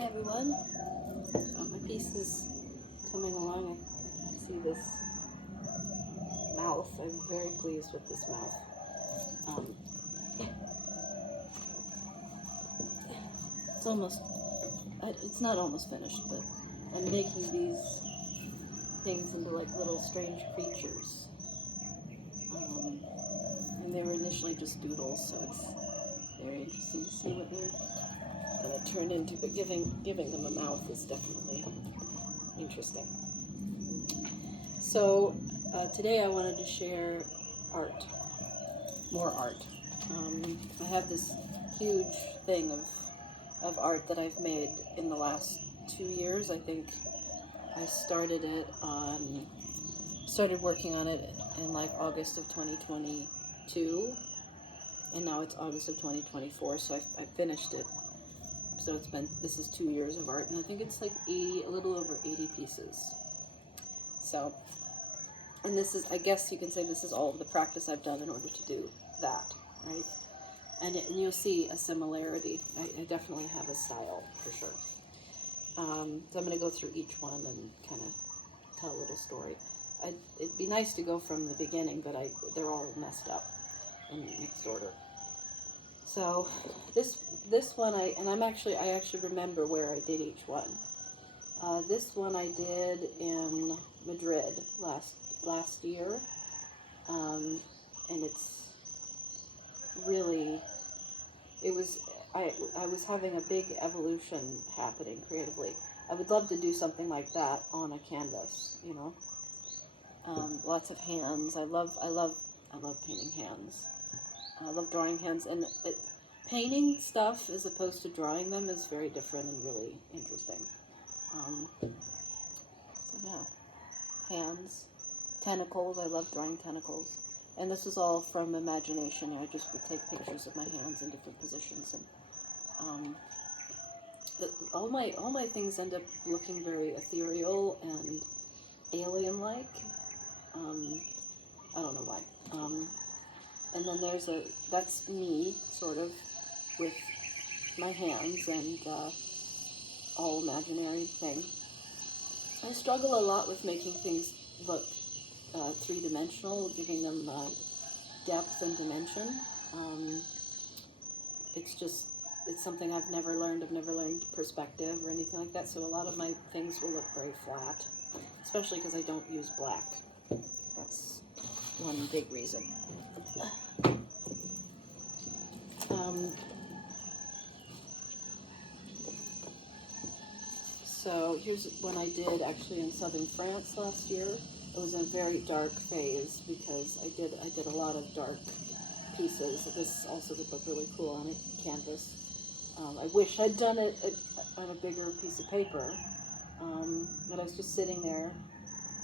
Hi everyone. My piece is coming along. I see this mouth. I'm very pleased with this mouth. Um, it's almost, it's not almost finished, but I'm making these things into like little strange creatures. And they were initially just doodles, so it's very interesting to see what they're going to turn into. But giving them a mouth is definitely interesting. So today I wanted to share art, more art. I have this huge thing of art that I've made in the last 2 years. I think I started working on it in like August of 2022, and now it's August of 2024, so I finished it. So this is 2 years of art, and I think it's like a little over 80 pieces. So, and this is, I guess you can say this is all of the practice I've done in order to do that, right? And you'll see a similarity. I definitely have a style, for sure. So I'm going to go through each one and kind of tell a little story. It'd be nice to go from the beginning, but they're all messed up in mixed order. So this one, I actually remember where I did each one. This one I did in Madrid last year, and it's really, I was having a big evolution happening creatively. I would love to do something like that on a canvas, you know. Lots of hands. I love painting hands. I love drawing hands, and painting stuff as opposed to drawing them is very different and really interesting. So yeah, hands, tentacles. I love drawing tentacles, and this is all from imagination. I just would take pictures of my hands in different positions, and all my things end up looking very ethereal and alien-like. I don't know why. And then that's me, sort of, with my hands and all imaginary thing. I struggle a lot with making things look three-dimensional, giving them depth and dimension. It's something I've never learned. I've never learned perspective or anything like that, so a lot of my things will look very flat, especially because I don't use black. That's one big reason. So here's one I did actually in southern France last year. It was a very dark phase because I did a lot of dark pieces. This also would look really cool on a canvas. I wish I'd done it on a bigger piece of paper, but I was just sitting there.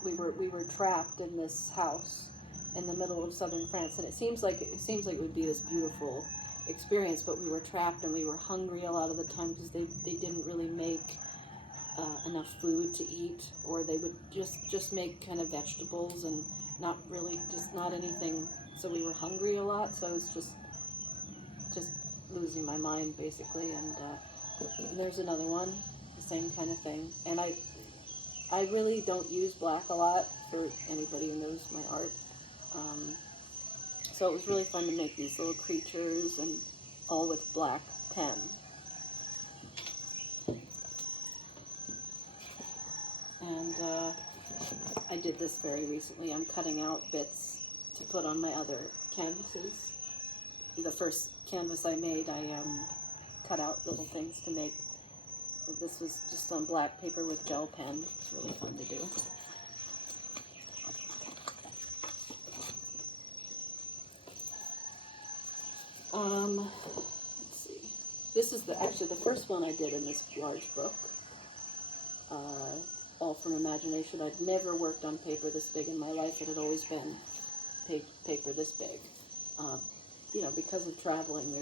We were trapped in this house in the middle of southern France, and it seems like it would be this beautiful experience, but we were trapped and we were hungry a lot of the time because they didn't really make enough food to eat, or they would just make kind of vegetables and not anything. So we were hungry a lot, so I was just losing my mind basically. And there's another one, the same kind of thing. And I really don't use black a lot for anybody who knows my art. So it was really fun to make these little creatures, and all with black pen. And I did this very recently. I'm cutting out bits to put on my other canvases. The first canvas I made, I cut out little things to make. This was just on black paper with gel pen. It's really fun to do. Let's see. This is actually the first one I did in this large book. All from imagination. I'd never worked on paper this big in my life. It had always been paper this big. You know, because of traveling,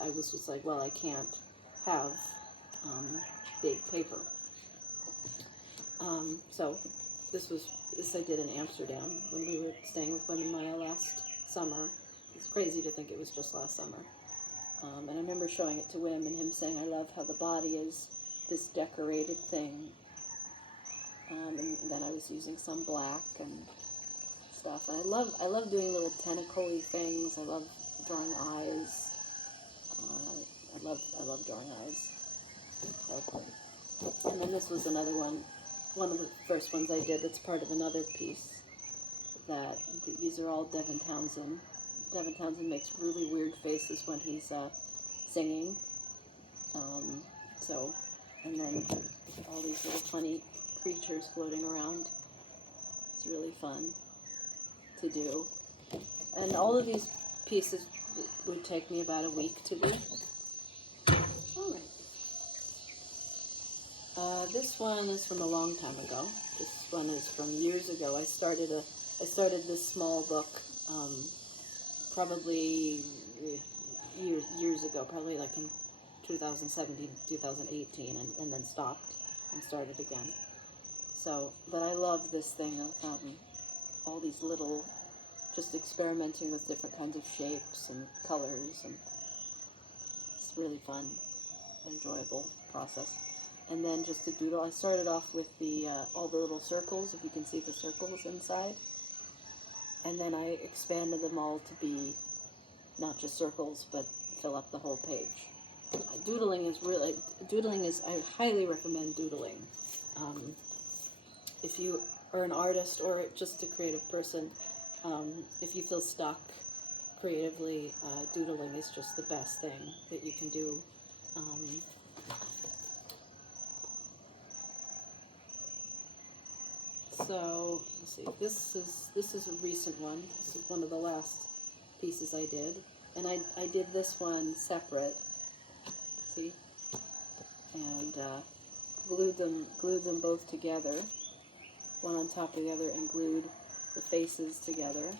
I was just like, well, I can't have big paper. So this I did in Amsterdam when we were staying with Women Maya last summer. It's crazy to think it was just last summer. And I remember showing it to Wim and him saying, I love how the body is this decorated thing. And then I was using some black and stuff. And I love doing little tentacle-y things. I love drawing eyes. I love drawing eyes. And then this was another one of the first ones I did that's part of another piece. These are all Devin Townsend. Devin Townsend makes really weird faces when he's singing. And then all these little funny creatures floating around. It's really fun to do. And all of these pieces would take me about a week to do. All right. This one is from a long time ago. This one is from years ago. I started this small book probably years ago, probably like in 2017, 2018, and then stopped and started again. So, but I love this thing of all these little, just experimenting with different kinds of shapes and colors, and it's really fun, enjoyable process. And then just to doodle, I started off with the all the little circles, if you can see the circles inside, and then I expanded them all to be not just circles, but fill up the whole page. Doodling is, I highly recommend doodling. If you are an artist or just a creative person, if you feel stuck creatively, doodling is just the best thing that you can do. So let's see. This is a recent one. This is one of the last pieces I did, and I did this one separate. See, and glued them both together, one on top of the other, and glued the faces together.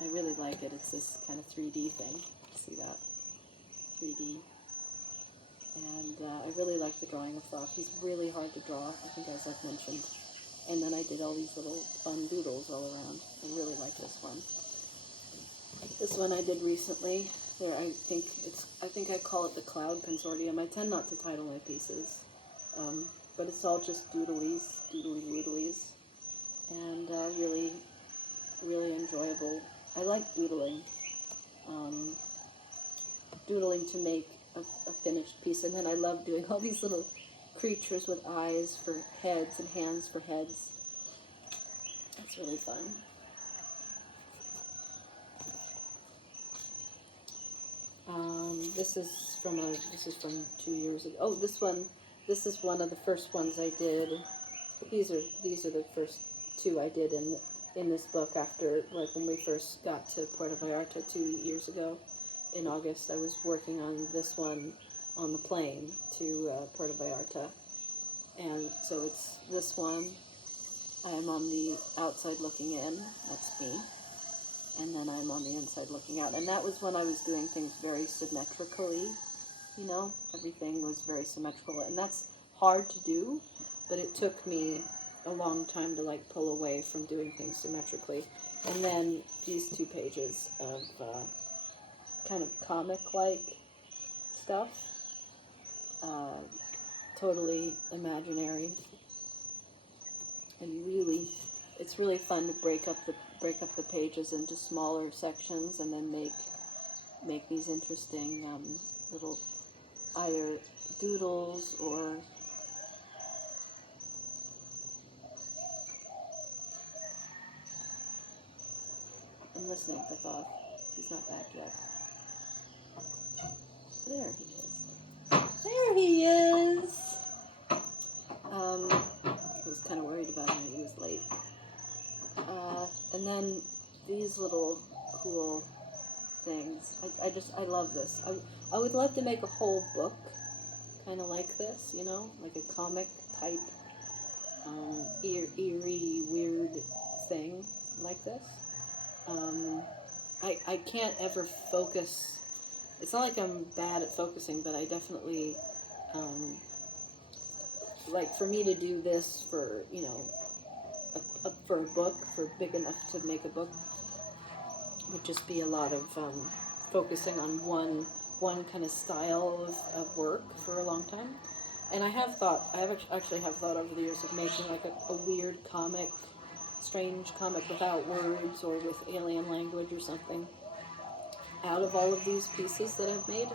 I really like it. It's this kind of 3D thing. See that? 3D. And I really like the drawing of Frog. He's really hard to draw, I think, as I've mentioned. And then I did all these little fun doodles all around. I really like this one. This one I did recently. There, I think I call it the Cloud Consortium. I tend not to title my pieces, but it's all just doodlies, and really, really enjoyable. I like doodling. Doodling to make a finished piece, and then I love doing all these little creatures with eyes for heads and hands for heads. That's really fun. This is from 2 years ago. Oh, this is one of the first ones I did. These are the first two I did in this book after, like, when we first got to Puerto Vallarta 2 years ago. In August, I was working on this one on the plane to Puerto Vallarta. And so it's this one. I'm on the outside looking in. That's me. And then I'm on the inside looking out. And that was when I was doing things very symmetrically. You know, everything was very symmetrical. And that's hard to do, but it took me a long time to, like, pull away from doing things symmetrically. And then these 2 pages of kind of comic-like stuff. Totally imaginary. And really, it's really fun to break up the pages into smaller sections and then make these interesting little either doodles or I'm listening for thought. He's not back yet. There he is. There he is! I was kind of worried about him. He was late. And then these little cool things. I love this. I would love to make a whole book kind of like this, you know? Like a comic type, eerie, weird thing like this. I can't ever focus. It's not like I'm bad at focusing, but I definitely, like, for me to do this for, you know, for a book, for big enough to make a book, would just be a lot of focusing on one kind of style of work for a long time. And I actually have thought over the years of making like a weird comic, strange comic without words or with alien language or something out of all of these pieces that I've made.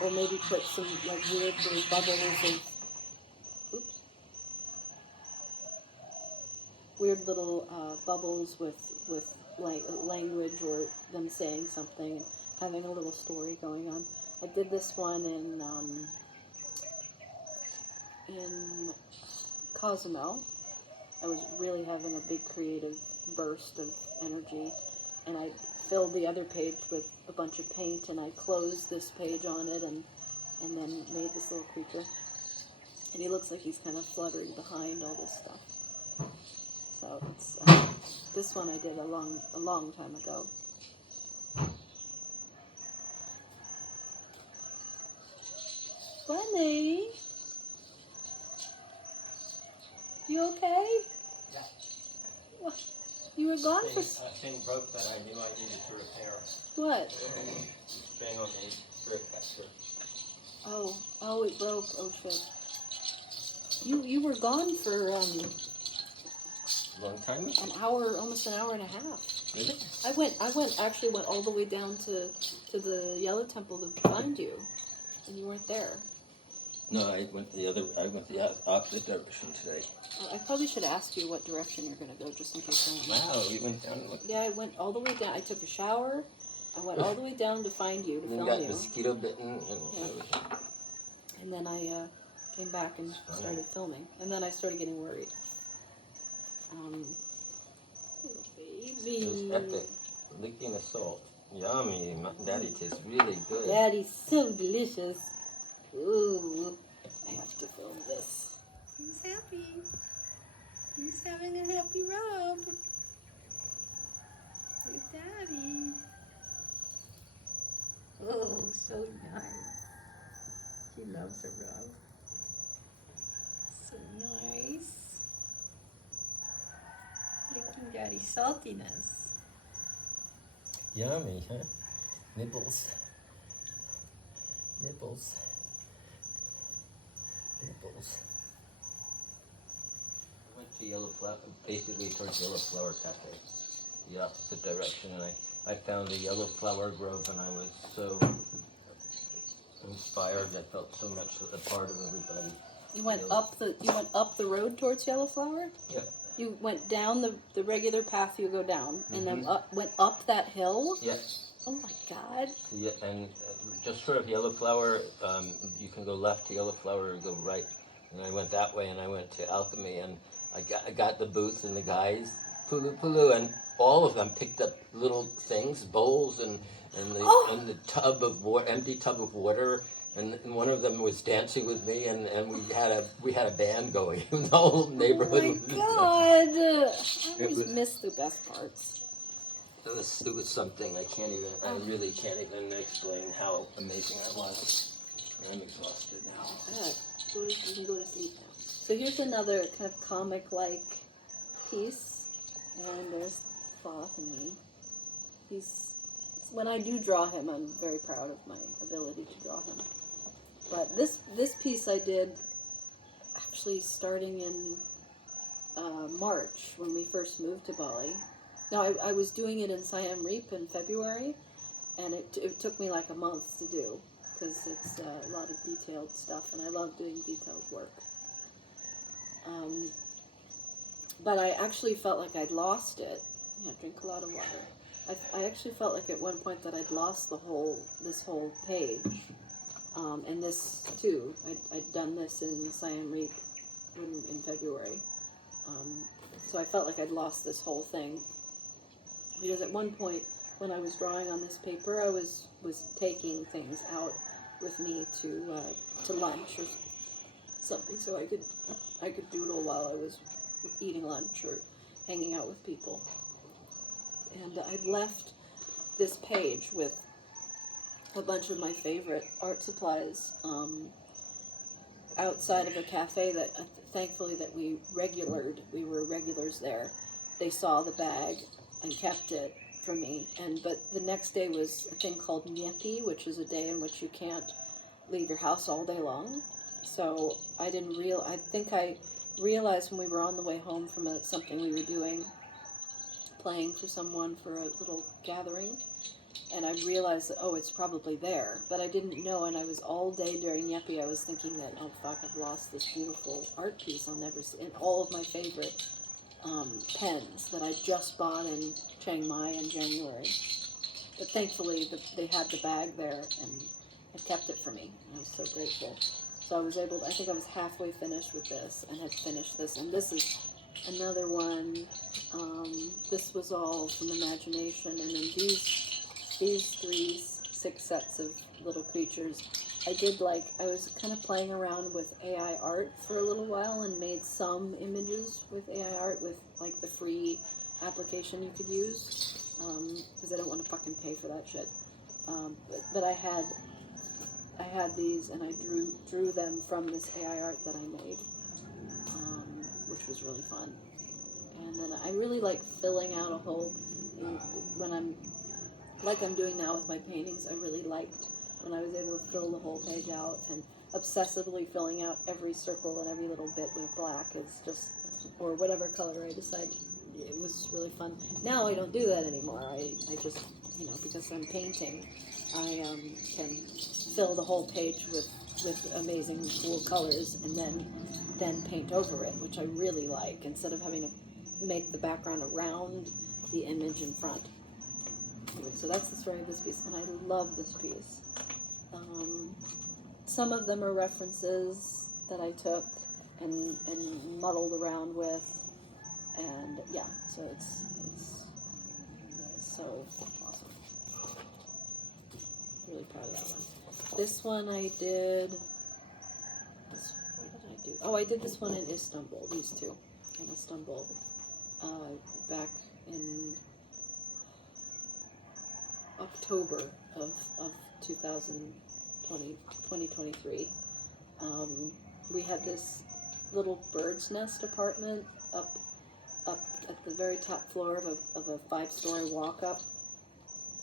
Or maybe put some like weird little bubbles of, oops, weird little bubbles with language or them saying something and having a little story going on. I did this one in Cozumel. I was really having a big creative burst of energy, and I filled the other page with a bunch of paint, and I closed this page on it, and then made this little creature. And he looks like he's kind of fluttering behind all this stuff. So it's this one I did a long time ago. Bunny, you okay? Yeah. What? You were gone for. A thing broke that I knew I needed to repair. What? Thing on the drip catcher. Oh, it broke. Oh shit. You were gone for Long time? an hour, almost an hour and a half. Really? I actually went all the way down to the Yellow Temple to find you, and you weren't there. No, I went the opposite direction today. I probably should ask you what direction you're going to go, just in case I don't know. Wow, you went down and looked. Yeah, I went all the way down. I took a shower. I went all the way down to find you, to Then film you got you. mosquito bitten and And then I came back and started filming. And then I started getting worried. Baby. it was epic. Licking the salt. Yummy. Daddy tastes really good. Daddy's so delicious. Ooh, I have to film this. He's happy. He's having a happy rub with Daddy. Oh, so nice. He loves a rub. So nice. Licking Daddy's saltiness. Yummy, huh? Nibbles. Nibbles. Nibbles. I went to Yellow Flower, basically towards Yellow Flower Cafe, the opposite direction, and I found a Yellow Flower Grove, and I was so inspired. I felt so much a part of everybody. You went up the road towards Yellow Flower? Yeah. You went down the regular path you go down, and then went up that hill? Yeah. Oh my God. Yeah, and just short of Yellow Flower, you can go left to Yellow Flower or go right. And I went that way, and I went to Alchemy, and I got the booth and the guys, pulu, and all of them picked up little things, bowls, and the tub of water, empty tub of water. And one of them was dancing with me, and we had a band going. The whole neighborhood. Oh my God! I always miss the best parts. It was something I really can't even explain how amazing that was. I'm exhausted now. You can go to sleep now. So here's another kind of comic-like piece, and there's Thoth and me. When I do draw him, I'm very proud of my ability to draw him. But this piece I did actually starting in March when we first moved to Bali. Now I was doing it in Siam Reap in February, and it took me like a month to do because it's a lot of detailed stuff, and I love doing detailed work. But I actually felt like I'd lost it. Yeah, drink a lot of water. I actually felt like at one point that I'd lost this whole page. And this too, I'd done this in Siam Reap in February. So I felt like I'd lost this whole thing. Because at one point, when I was drawing on this paper, I was taking things out with me to lunch or something, so I could doodle while I was eating lunch or hanging out with people. And I'd left this page with a bunch of my favorite art supplies outside of a cafe that thankfully that we were regulars there. They saw the bag and kept it for me. But the next day was a thing called Nyepi, which is a day in which you can't leave your house all day long. So I didn't I think I realized when we were on the way home from something we were doing, playing for someone for a little gathering, and I realized that, oh, it's probably there, but I didn't know, and I was all day during Yeppy, I was thinking that, oh fuck, I've lost this beautiful art piece I'll never see, and all of my favorite pens that I just bought in Chiang Mai in January. But thankfully, they had the bag there and had kept it for me. I was so grateful. So I was able to, I think I was halfway finished with this and had finished this. And this is another one. This was all from imagination. And then these 6 sets of little creatures, I was kind of playing around with AI art for a little while and made some images with AI art with like the free application you could use, because I don't want to fucking pay for that shit. But I had these, and I drew them from this AI art that I made, which was really fun. And then I really like filling out a whole, when I'm doing now with my paintings, I really liked when I was able to fill the whole page out, and obsessively filling out every circle and every little bit with black is just, or whatever color I decide. It was really fun. Now I don't do that anymore. I just, because I'm painting, I can fill the whole page with amazing cool colors, and then paint over it, which I really like, instead of having to make the background around the image in front. Anyway, so that's the story of this piece, and I love this piece. Some of them are references that I took and muddled around with, and yeah, so it's so awesome. Really proud of that one. This one I did. What did I do? Oh, I did this one in Istanbul. These two in Istanbul, back in October of 2023. We had this little bird's nest apartment up at the very top floor of a 5-story walk up,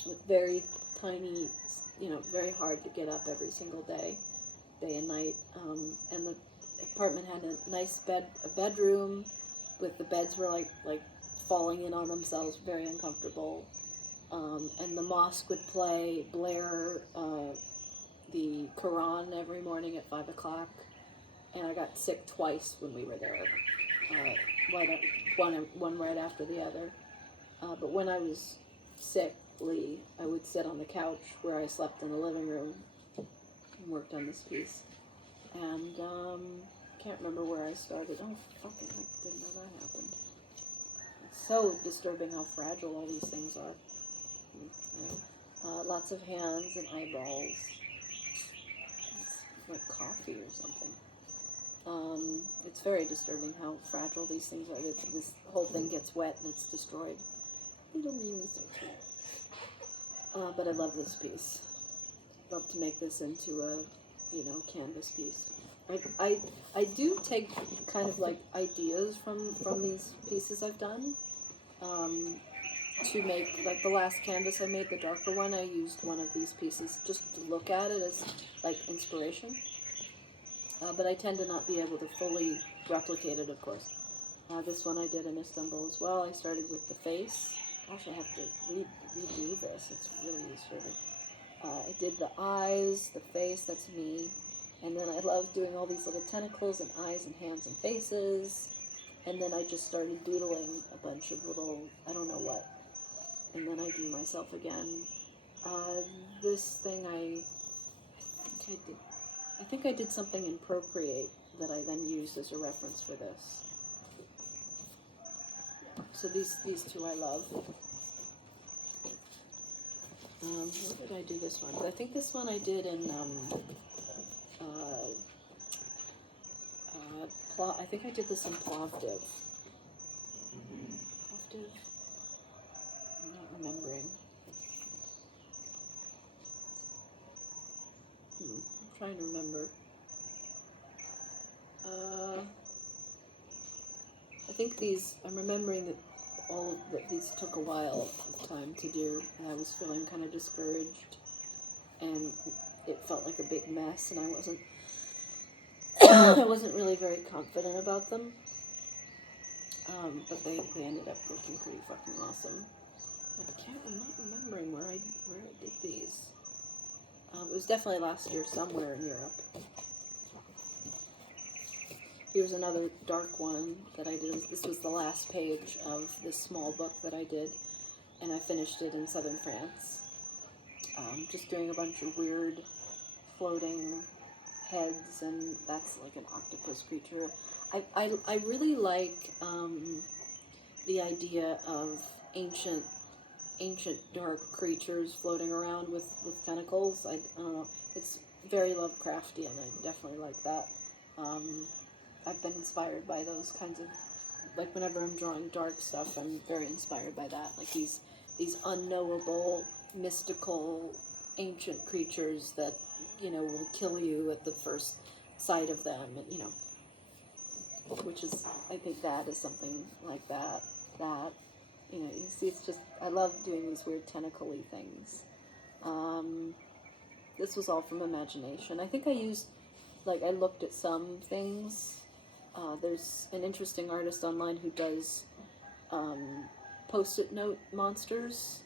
with very tiny, very hard to get up every single day and night. And the apartment had a nice bedroom, with the beds were like falling in on themselves, very uncomfortable. And the mosque would blare the Quran every morning at 5 o'clock. And I got sick twice when we were there, one right after the other. But when I was sickly, I would sit on the couch where I slept in the living room and worked on this piece. And can't remember where I started. Oh, fucking heck, didn't know that happened. It's so disturbing how fragile all these things are. Lots of hands and eyeballs. It's like coffee or something. It's very disturbing how fragile these things are. This whole thing gets wet and it's destroyed. Little Mimi, so cute. But I love this piece. Love to make this into a, canvas piece. I do take kind of like ideas from these pieces I've done. To make, like the last canvas I made, the darker one, I used one of these pieces just to look at it as like inspiration. But I tend to not be able to fully replicate it, of course. This one I did in Istanbul as well. I started with the face. Gosh, I have to redo this. It's really disturbing. I did the eyes, the face, that's me. And then I love doing all these little tentacles and eyes and hands and faces. And then I just started doodling a bunch of little, I don't know what. And then I drew myself again. This thing I think I did something in Procreate that I then used as a reference for this. So these two I love. Where did I do this one? I think this one I did in I think I did this in Plovdiv. Plovdiv? I'm not remembering. I'm trying to remember. I think I'm remembering that these took a while of time to do, and I was feeling kind of discouraged, and it felt like a big mess, and I wasn't I wasn't really very confident about them, but they ended up looking pretty fucking awesome. I'm not remembering where I did these. It was definitely last year somewhere in Europe. Here's another dark one that I did. This was the last page of this small book that I did, and I finished it in southern France. Just doing a bunch of weird floating heads, and that's like an octopus creature. I really like the idea of ancient dark creatures floating around with tentacles. I don't know. It's very Lovecraftian. I definitely like that. I've been inspired by those kinds of, like whenever I'm drawing dark stuff, I'm very inspired by that. Like these unknowable, mystical, ancient creatures that, will kill you at the first sight of them, and, which is, I think that is something like that, you see, it's just, I love doing these weird tentacle-y things. This was all from imagination. I think I used, I looked at some things. There's an interesting artist online who does post-it note monsters.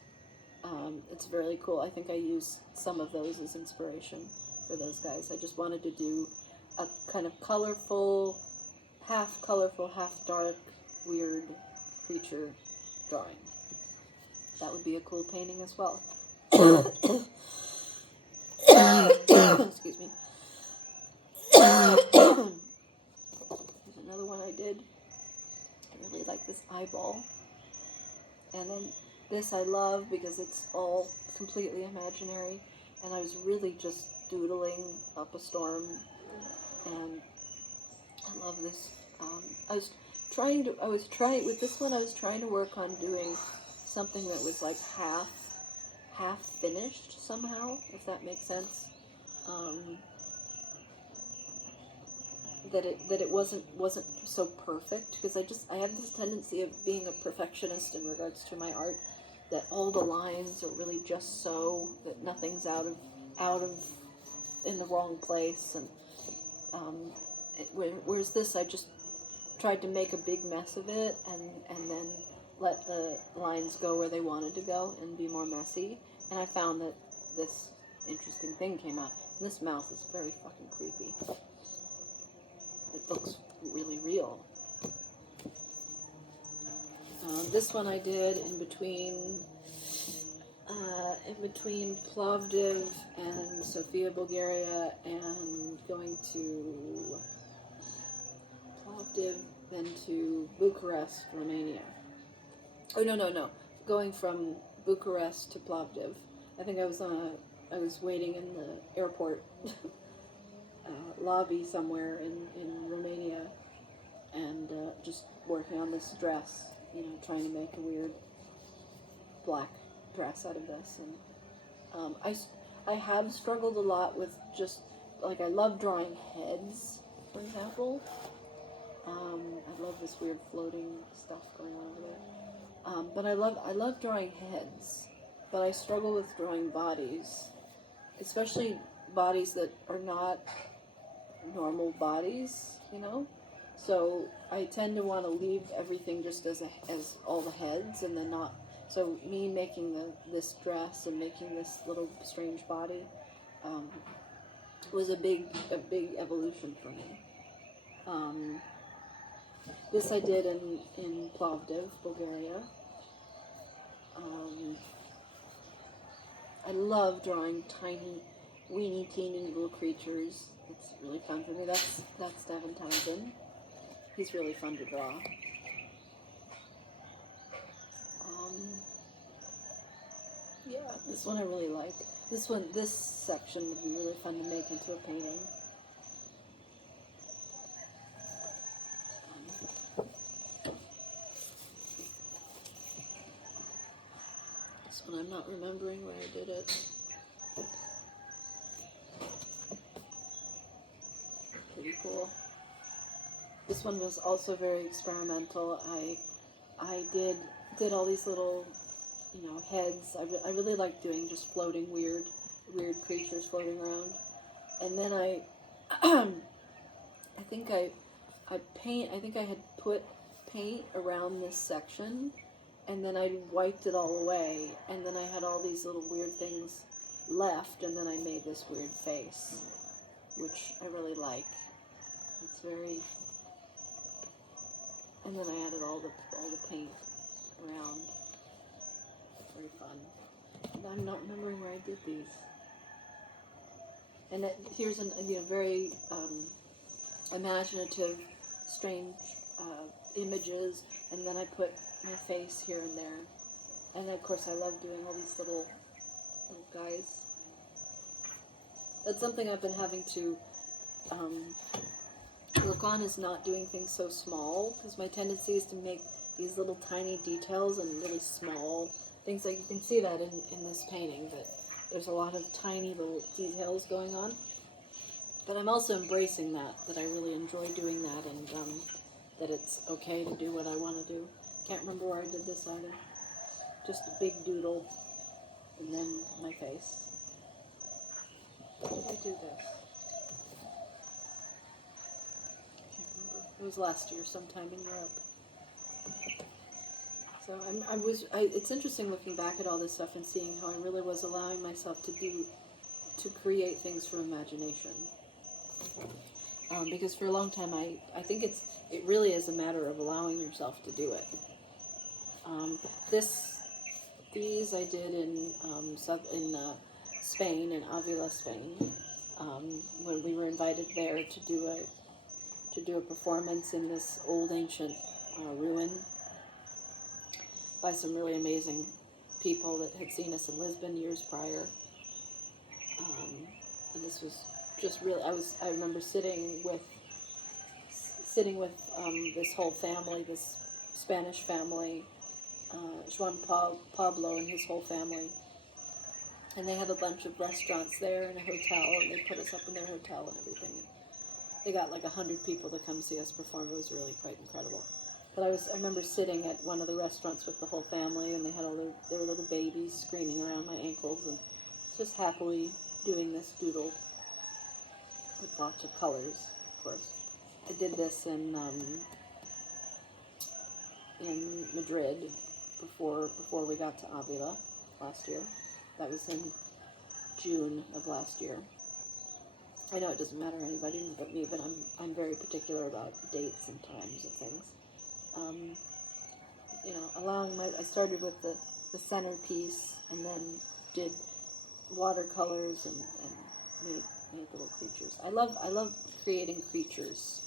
It's really cool. I think I used some of those as inspiration for those guys. I just wanted to do a kind of colorful, half dark, weird creature drawing. That would be a cool painting as well. Excuse me. There's another one I did. I really like this eyeball. And then this I love because it's all completely imaginary, and I was really just doodling up a storm, and I love this. I was trying with this one, I was trying to work on doing something that was like half finished somehow, if that makes sense. That it wasn't so perfect, because I have this tendency of being a perfectionist in regards to my art, that all the lines are really just so that nothing's out of in the wrong place, and whereas this, I just tried to make a big mess of it, and then let the lines go where they wanted to go and be more messy, and I found that this interesting thing came out. And this mouth is very fucking creepy. It looks really real. This one I did in between Plovdiv and Sofia, Bulgaria, and going to Plovdiv, then to Bucharest, Romania. Oh, no. Going from Bucharest to Plovdiv. I think I was waiting in the airport lobby somewhere in Romania, and just working on this dress, trying to make a weird black dress out of this. And I have struggled a lot with just, I love drawing heads, for example. I love this weird floating stuff going on over there. But I love drawing heads, but I struggle with drawing bodies, especially bodies that are not normal bodies, So I tend to want to leave everything just as all the heads, and then not. So me making this dress and making this little strange body was a big evolution for me. This I did in Plovdiv, Bulgaria. I love drawing tiny, weeny, teeny little creatures. It's really fun for me. That's Devin Townsend. He's really fun to draw. Yeah, this one I really like. This section would be really fun to make into a painting. This one I'm not remembering where I did it. Pretty cool. This one was also very experimental. I did all these little, heads. I really like doing just floating weird creatures floating around. And then think I think I had put paint around this section, and then I wiped it all away, and then I had all these little weird things left, and then I made this weird face, which I really like. It's very, and then I added all the paint around. Very fun. And I'm not remembering where I did these. And here's an very imaginative, strange images, and then I put my face here and there. And of course I love doing all these little guys. That's something I've been having to work on, is not doing things so small, because my tendency is to make these little tiny details and really small things. Like you can see that in this painting, that there's a lot of tiny little details going on. But I'm also embracing that I really enjoy doing that, and that it's okay to do what I want to do. Can't remember where I did this either. Just a big doodle, and then my face. How did I do this? Can't remember. It was last year, sometime in Europe. So it's interesting looking back at all this stuff and seeing how I really was allowing myself to create things from imagination. Because for a long time, I think it really is a matter of allowing yourself to do it. These I did in Spain, in Avila, Spain, when we were invited there to do a performance in this old ancient ruin by some really amazing people that had seen us in Lisbon years prior. And this was just really, I remember sitting with this whole family, this Spanish family, Juan Pablo and his whole family. And they have a bunch of restaurants there and a hotel, and they put us up in their hotel and everything. And they got like 100 people to come see us perform. It was really quite incredible. But I remember sitting at one of the restaurants with the whole family, and they had all their little babies screaming around my ankles, and just happily doing this doodle with lots of colors, of course. I did this in Madrid before we got to Avila last year. That was in June of last year. I know it doesn't matter to anybody but me, but I'm very particular about dates and times of things. I started with the centerpiece, and then did watercolors and made little creatures. I love creating creatures.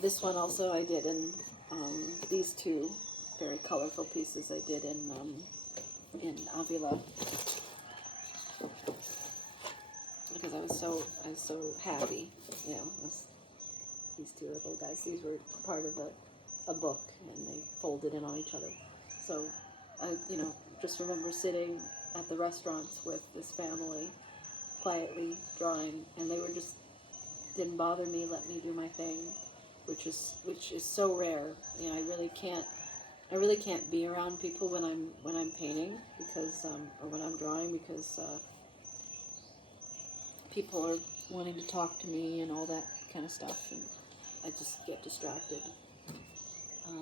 This one also I did in these two very colorful pieces I did in Avila, because I was so happy. These two little guys. These were part of a book, and they folded in on each other. So I just remember sitting at the restaurants with this family, quietly drawing, and they didn't bother me, let me do my thing, which is so rare. I really can't be around people when I'm painting, because or when I'm drawing, because people are wanting to talk to me and all that kind of stuff, and I just get distracted.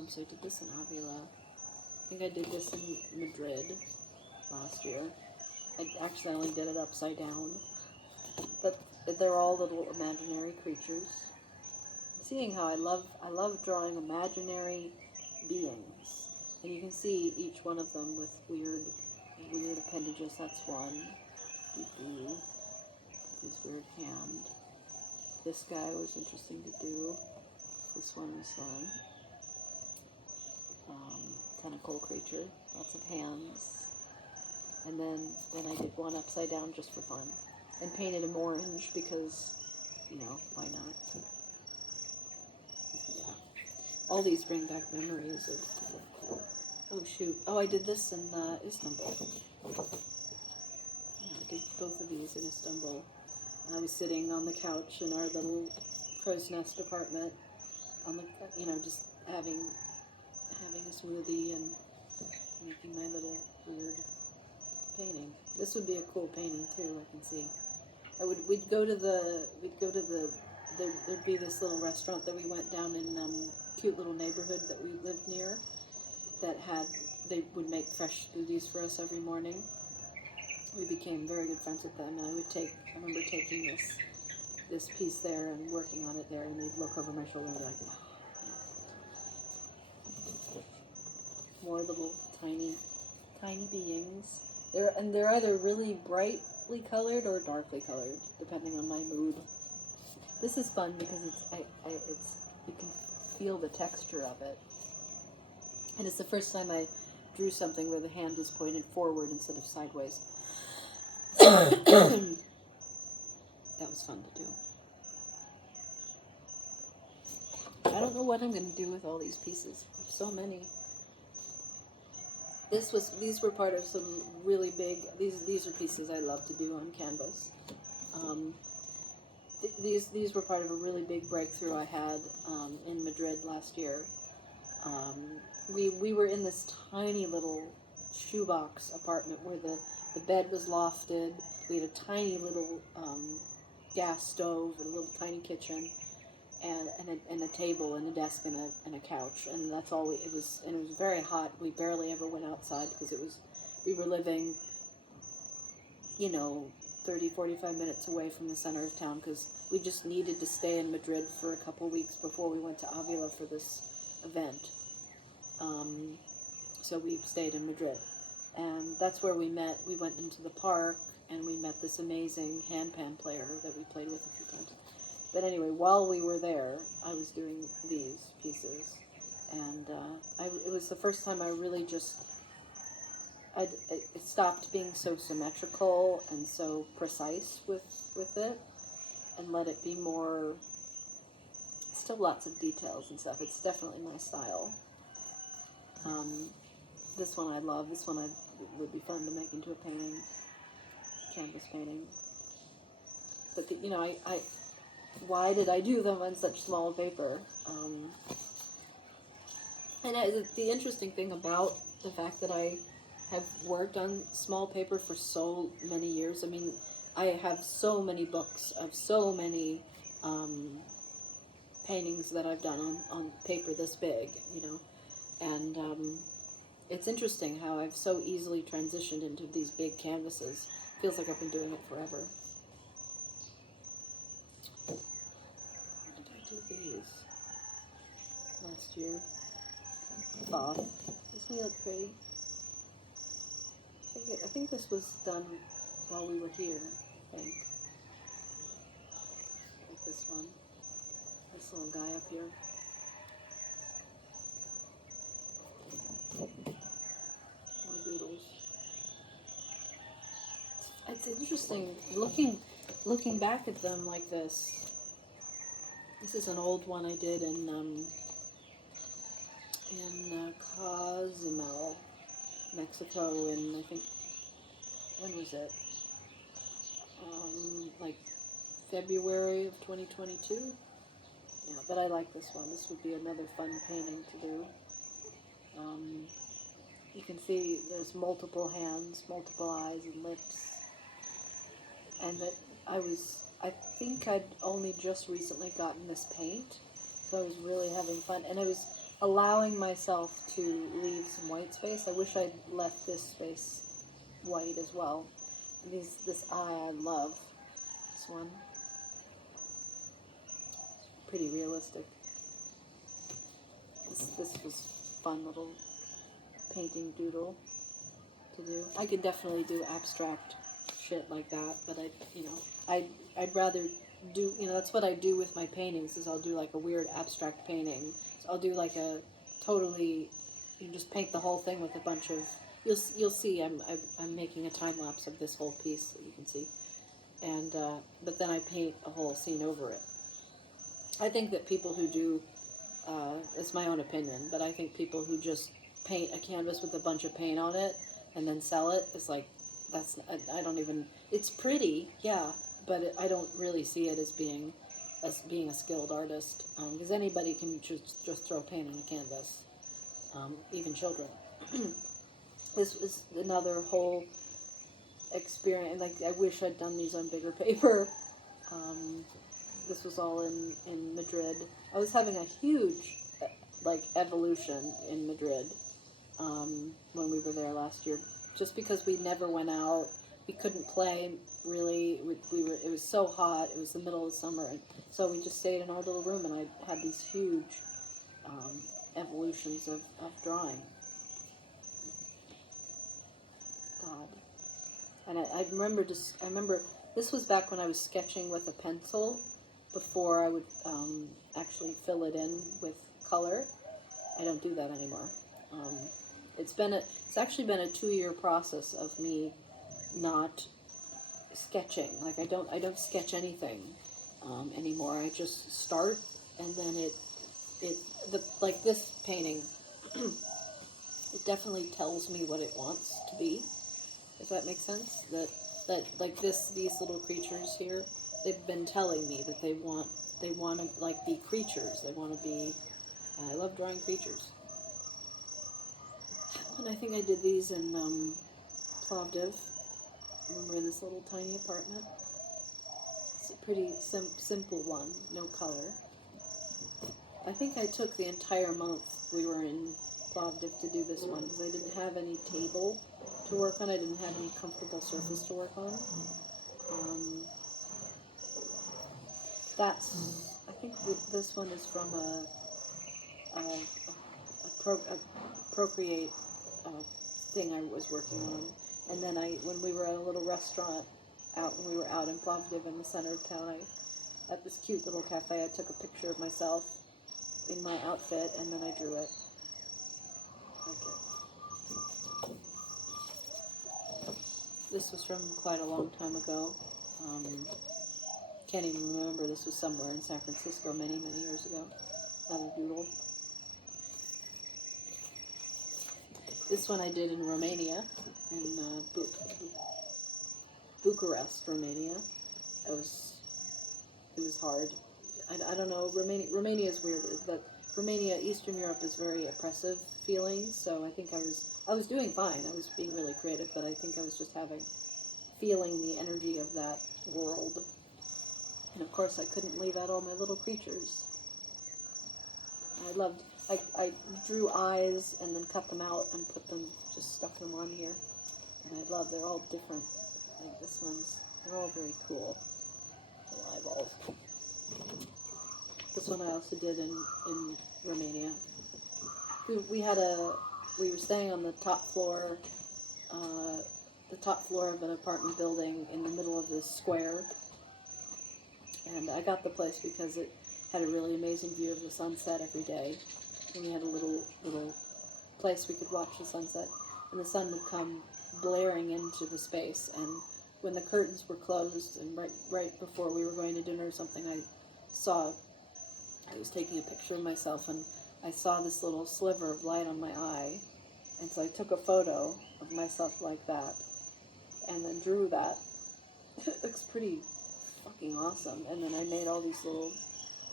So I did this in Avila. I think I did this in Madrid last year. I accidentally did it upside down, but they're all little imaginary creatures. Seeing how I love drawing imaginary beings, and you can see each one of them with weird appendages. That's one. His weird hand. This guy was interesting to do. This one was fun. Tentacle creature, lots of hands. And then I did one upside down just for fun, and painted him orange because, why not? Yeah. All these bring back memories of. Oh shoot! Oh, I did this in Istanbul. Yeah, I did both of these in Istanbul. I was sitting on the couch in our little crow's nest apartment, on the just having a smoothie and making my little weird painting. This would be a cool painting too, I can see. we'd go to the there'd be this little restaurant that we went down in cute little neighborhood that we lived near that they would make fresh smoothies for us every morning. We became very good friends with them, and I remember taking this piece there and working on it there, and they'd look over my shoulder and be like, oh, more little tiny beings. They're either really brightly colored or darkly colored, depending on my mood. This is fun because you can feel the texture of it, and it's the first time I drew something where the hand is pointed forward instead of sideways. That was fun to do. I don't know what I'm going to do with all these pieces. There's so many. These were part of some really big. These are pieces I love to do on canvas. These were part of a really big breakthrough I had in Madrid last year. We were in this tiny little shoebox apartment where the bed was lofted. We had a tiny little gas stove and a little tiny kitchen, and a table and a desk and a couch, and that's all it was. And it was very hot. We barely ever went outside because we were living, 30, 45 minutes away from the center of town because we just needed to stay in Madrid for a couple weeks before we went to Avila for this event. So we stayed in Madrid, and that's where we met. We went into the park, and we met this amazing handpan player that we played with a few times. But anyway, while we were there, I was doing these pieces, and it was the first time I really it stopped being so symmetrical and so precise with it, and let it be more, still lots of details and stuff. It's definitely my style. This one I love. This one would be fun to make into a painting, canvas painting. But why did I do them on such small paper? And the interesting thing about the fact that I have worked on small paper for so many years, I mean, I have so many books of so many paintings that I've done on paper this big, and it's interesting how I've so easily transitioned into these big canvases. Feels like I've been doing it forever. When did I do these? Last year. Bob. Doesn't he look pretty? I think this was done while we were here, I think. Like this one. This little guy up here. More doodles. It's interesting looking back at them like this. This is an old one I did in Cozumel, Mexico, in, I think, when was it? Like February of 2022. Yeah, but I like this one. This would be another fun painting to do. You can see there's multiple hands, multiple eyes and lips. And that I think I'd only just recently gotten this paint, so I was really having fun. And I was allowing myself to leave some white space. I wish I'd left this space white as well. And this eye I love. This one. Pretty realistic. This was fun little painting doodle to do. I could definitely do abstract shit like that, but I'd rather do, that's what I do with my paintings, is I'll do like a weird abstract painting. So I'll do like a totally, you just paint the whole thing with a bunch of, you'll see I'm making a time lapse of this whole piece that you can see, and but then I paint a whole scene over it. I think that people who do, it's my own opinion, but I think people who just paint a canvas with a bunch of paint on it and then sell it, is like, I don't even, it's pretty, yeah, but I don't really see it as being a skilled artist, because anybody can just throw paint on a canvas, even children. This was another whole experience. Like, I wish I'd done these on bigger paper, This was all in Madrid. I was having a huge, like, evolution in Madrid when we were there last year. Just because we never went out, we couldn't play really. We were. It was so hot. It was the middle of summer, and so we just stayed in our little room. And I had these huge evolutions of drawing. God, and I remember I remember this was back when I was sketching with a pencil before I would actually fill it in with color. I don't do that anymore. It's actually been a 2-year process of me not sketching. Like I don't sketch anything anymore. I just start, and then like this painting, it definitely tells me what it wants to be. If that makes sense, that like these little creatures here, they've been telling me that they want to like be creatures. They want to be. I love drawing creatures. And I think I did these in Plovdiv when we were in this little tiny apartment. It's a pretty simple one, no color. I think I took the entire month we were in Plovdiv to do this one because I didn't have any table to work on. I didn't have any comfortable surface to work on. I think this one is from a Procreate thing I was working on. And then when we were at a little restaurant when we were out in Plovdiv in the center of town, at this cute little cafe, I took a picture of myself in my outfit, and then I drew it. Okay. This was from quite a long time ago. Can't even remember. This was somewhere in San Francisco many, many years ago. Another doodle. This one I did in Romania, in Bucharest, Romania. It was hard. I don't know. Romania is weird. But Romania, Eastern Europe, is very oppressive feeling. So I think I was doing fine. I was being really creative, but I think I was just feeling the energy of that world. And of course, I couldn't leave out all my little creatures. I drew eyes and then cut them out and just stuck them on here. And they're all different. Like this one's, they're all very cool. Little eyeballs. This one I also did in Romania. We were staying on the top floor of an apartment building in the middle of this square. And I got the place because it had a really amazing view of the sunset every day. And we had a little place we could watch the sunset. And the sun would come blaring into the space. And when the curtains were closed, and right before we were going to dinner or something, I was taking a picture of myself, and I saw this little sliver of light on my eye. And so I took a photo of myself like that, and then drew that. It looks pretty fucking awesome. And then I made all these little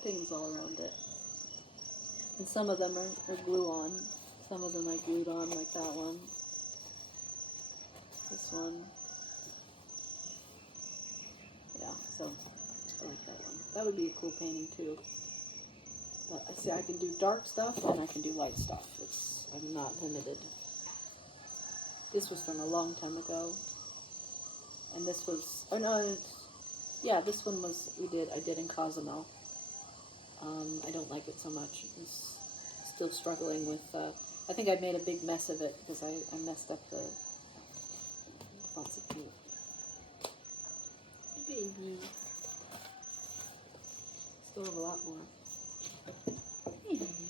things all around it. And some of them are glue on. Some of them I glued on, like that one. This one. Yeah, so I like that one. That would be a cool painting too. But I see I can do dark stuff and I can do light stuff. I'm not limited. This was from a long time ago. And this was, this one I did in Cozumel. I don't like it so much. It's still struggling with, I think I made a big mess of it because I messed up the, lots of paint. Baby. Still have a lot more. Hey, baby.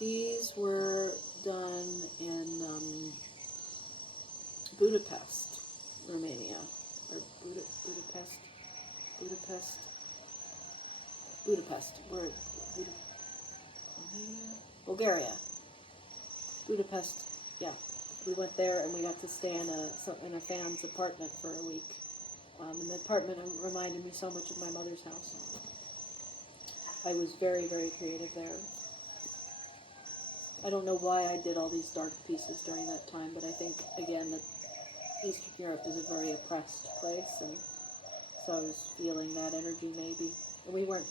These were done in Budapest, Romania, or Budapest, where Romania, Bulgaria, Budapest. Yeah, we went there and we got to stay in a fan's apartment for a week. And the apartment reminded me so much of my mother's house. I was very, very creative there. I don't know why I did all these dark pieces during that time, but I think, again, that Eastern Europe is a very oppressed place, and so I was feeling that energy maybe. And we weren't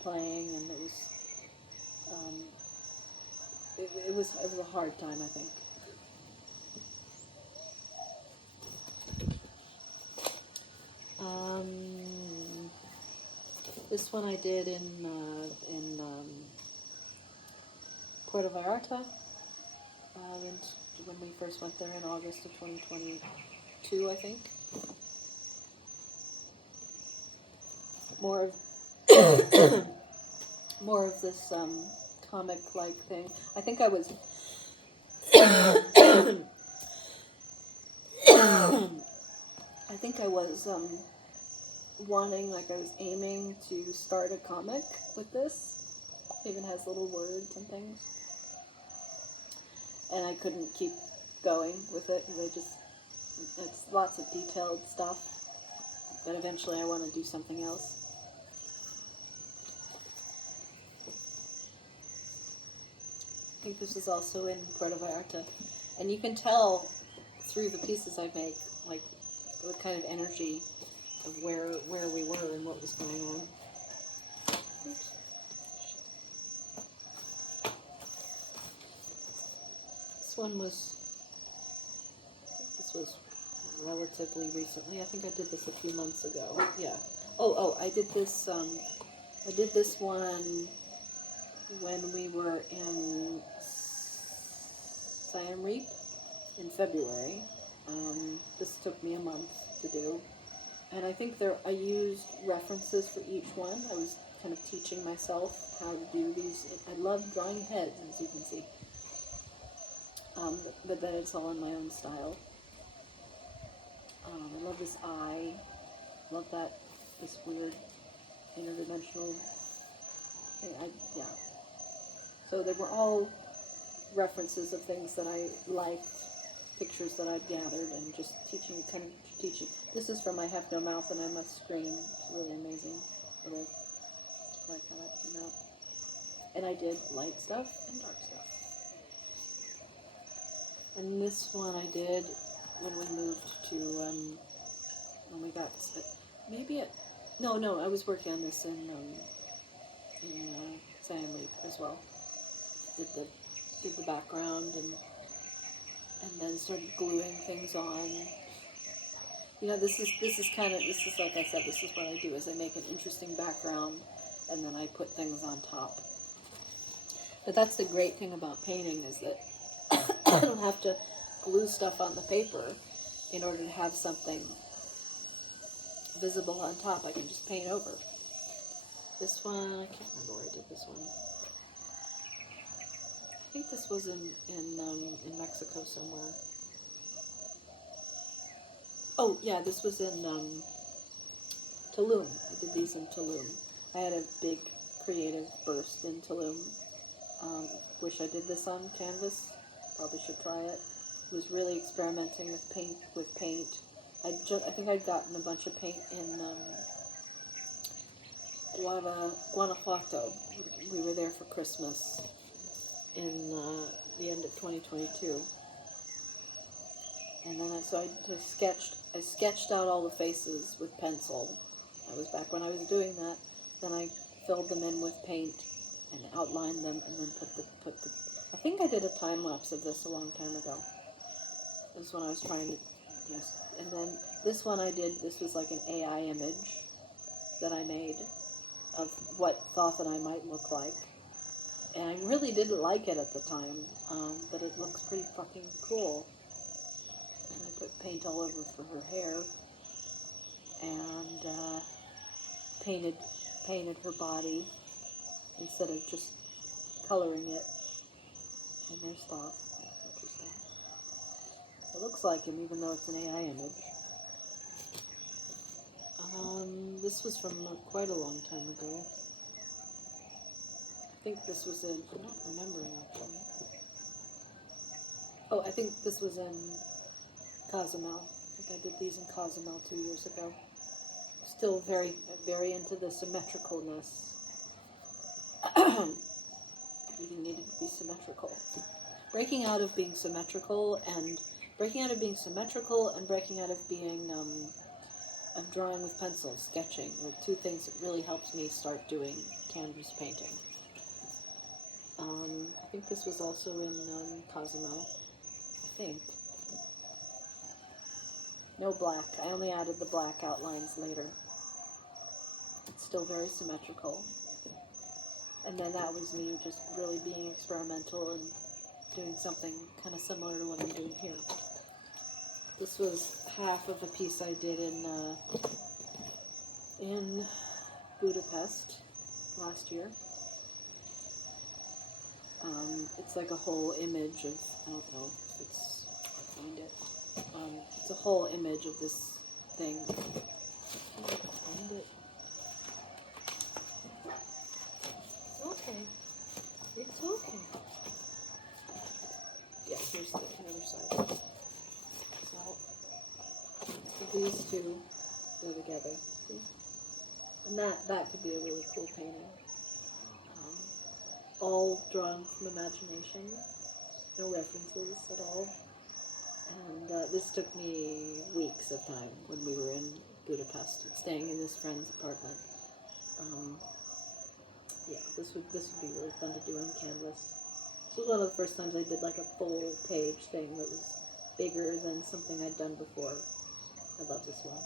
playing, and it was it was a hard time, I think. This one I did in Puerto Vallarta, and when we first went there in August of 2022, I think. More of more of this comic-like thing. I think I was I think I was wanting, like I was aiming to start a comic with this. It even has little words and things. And I couldn't keep going with it because it's lots of detailed stuff. But eventually I want to do something else. I think this is also in Puerto Vallarta. And you can tell through the pieces I make, like, the kind of energy of where we were and what was going on. Oops. This one was, I think this was relatively recently. I think I did this a few months ago. Yeah. Oh, I did this one when we were in Siem Reap in February. This took me a month to do. And I think I used references for each one. I was kind of teaching myself how to do these. I love drawing heads, as you can see. But then it's all in my own style. I love this eye. Love this weird interdimensional thing. Yeah. So they were all references of things that I liked, pictures that I'd gathered, and just teaching. This is from I Have No Mouth and I Must Scream. It's really amazing. I like how that came out. And I did light stuff and dark stuff. And this one I did when we moved to, when we got, no, I was working on this in Siem Reap as well. Did the background and then started gluing things on. You know, this is like I said, this is what I do, is I make an interesting background and then I put things on top. But that's the great thing about painting, is that I don't have to glue stuff on the paper in order to have something visible on top. I can just paint over. This one, I can't remember where I did this one. I think this was in Mexico somewhere. Oh yeah, this was in Tulum. I did these in Tulum. I had a big creative burst in Tulum. Wish I did this on canvas. Probably should try it. I was really experimenting with paint. I think I'd gotten a bunch of paint in Guanajuato. We were there for Christmas in the end of 2022. And then I sketched out all the faces with pencil. That was back when I was doing that. Then I filled them in with paint and outlined them, and then put the. I think I did a time lapse of this a long time ago. This is when I was trying to. And then this one I did. This was like an AI image that I made of what thought that I might look like, and I really didn't like it at the time, but it looks pretty fucking cool. And I put paint all over for her hair, and painted her body instead of just coloring it. And there's Thoth. That's interesting. It looks like him, even though it's an AI image. This was from quite a long time ago. I think this was in, I'm not remembering actually. Oh, I think this was in Cozumel. I think I did these in Cozumel 2 years ago. Still very, very into the symmetricalness. everything needed to be symmetrical. Breaking out of being symmetrical and breaking out of being of drawing with pencil, sketching, were two things that really helped me start doing canvas painting. I think this was also in Cozumel. I think. No black. I only added the black outlines later. It's still very symmetrical. And then that was me just really being experimental and doing something kind of similar to what I'm doing here. This was half of a piece I did in Budapest last year. It's like a whole image of, I don't know if it's, find it. It's a whole image of this thing. Find it. It's okay. It's okay. Yeah, here's the other side. So these two go together. See? And that could be a really cool painting. All drawn from imagination, no references at all. And this took me weeks of time when we were in Budapest, staying in this friend's apartment. Yeah, this would be really fun to do on canvas. This was one of the first times I did like a full page thing that was bigger than something I'd done before. I love this one.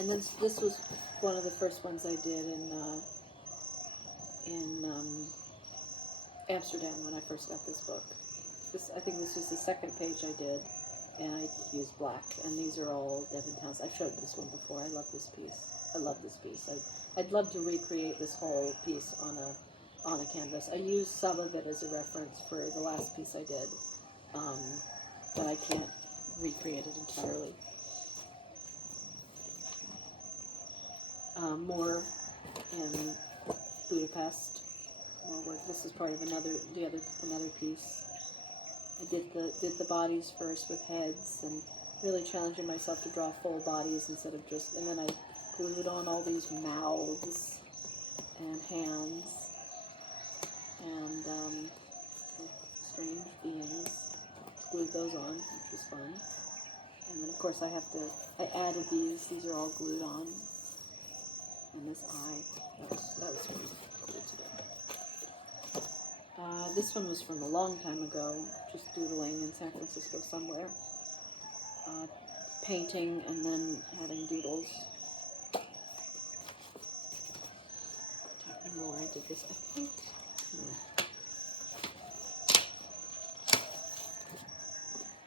And this was one of the first ones I did in Amsterdam when I first got this book. I think this was the second page I did, and I used black. And these are all Devon Towns. I've showed this one before. I love this piece. I love this piece. I'd love to recreate this whole piece on a canvas. I used some of it as a reference for the last piece I did, but I can't recreate it entirely. More in Budapest. More work. This is part of another piece. I did the bodies first with heads, and really challenging myself to draw full bodies instead of just. And then I glued on all these mouths and hands and strange beings. Glued those on, which was fun. And then of course I added these. These are all glued on. And this eye, that was really cool to do. This one was from a long time ago, just doodling in San Francisco somewhere. Painting and then adding doodles. I can't remember where I did this, I think.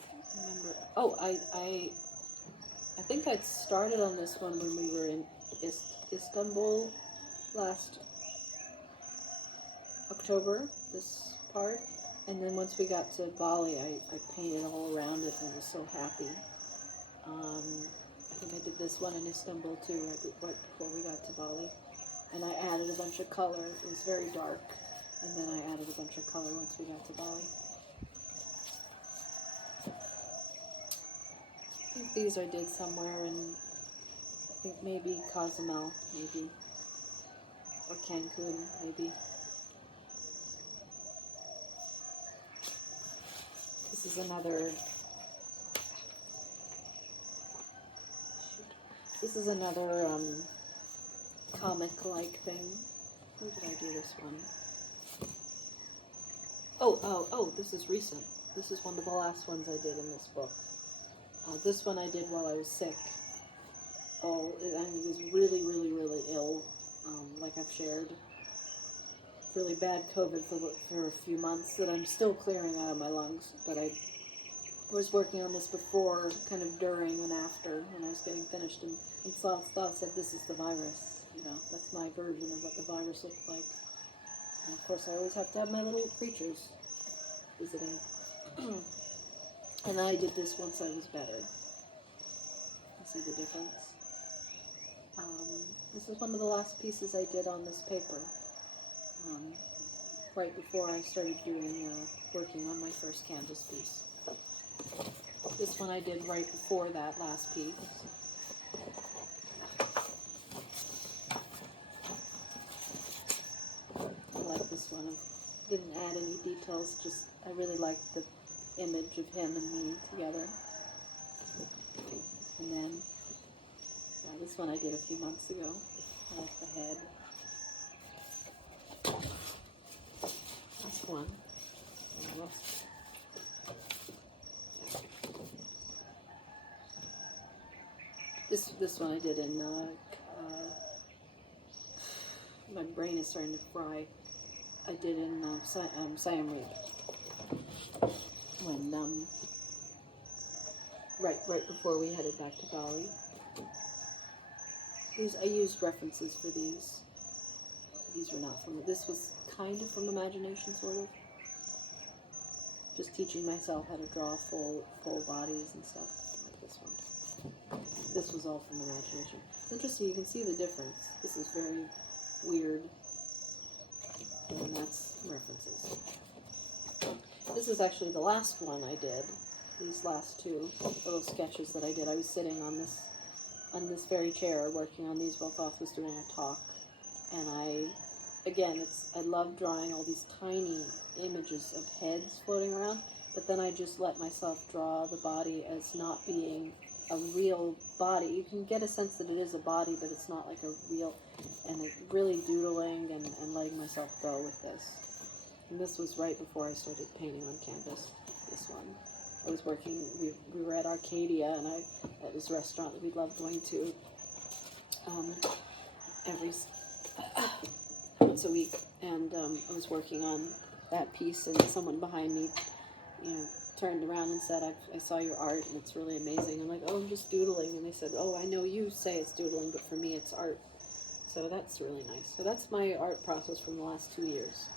I don't remember. Oh, I think I'd started on this one when we were in Istanbul last October, this part, and then once we got to Bali, I painted all around it and I was so happy. I think I did this one in Istanbul too, right before we got to Bali, and I added a bunch of color. It was very dark, and then I added a bunch of color once we got to Bali. I think these I did somewhere in, I think maybe Cozumel, maybe, or Cancun, maybe. This is another comic-like thing. Where did I do this one? Oh, this is recent. This is one of the last ones I did in this book. This one I did while I was sick. I was really, really, really ill, like I've shared. Really bad COVID for a few months that I'm still clearing out of my lungs, but I was working on this before, kind of during and after, when I was getting finished, and thought said, this is the virus, that's my version of what the virus looked like. And of course I always have to have my little creatures visiting. And I did this once I was better. You see the difference? This is one of the last pieces I did on this paper. Right before I started working on my first canvas piece. This one I did right before that last piece. I like this one. didn't add any details, just I really liked the image of him and me together. And then this one I did a few months ago. I like the head. That's one. This one I did in my brain is starting to fry. I did in Siam Reap when right before we headed back to Bali. I used references for these. These were not from. This was kind of from imagination, sort of. Just teaching myself how to draw full bodies and stuff like this one. This was all from imagination. It's interesting. You can see the difference. This is very weird, and that's references. This is actually the last one I did. These last two little sketches that I did. I was sitting on this very chair working on these while Thoth was doing a talk, and I love drawing all these tiny images of heads floating around, but then I just let myself draw the body as not being a real body. You can get a sense that it is a body, but it's not like a real, and really doodling and letting myself go with this. And this was right before I started painting on canvas, this one. I was working, we were at Arcadia, and at this restaurant that we loved going to every once a week, and I was working on that piece, and someone behind me, turned around and said, I saw your art, and it's really amazing. I'm like, oh, I'm just doodling, and they said, oh, I know you say it's doodling, but for me it's art. So that's really nice. So that's my art process from the last 2 years.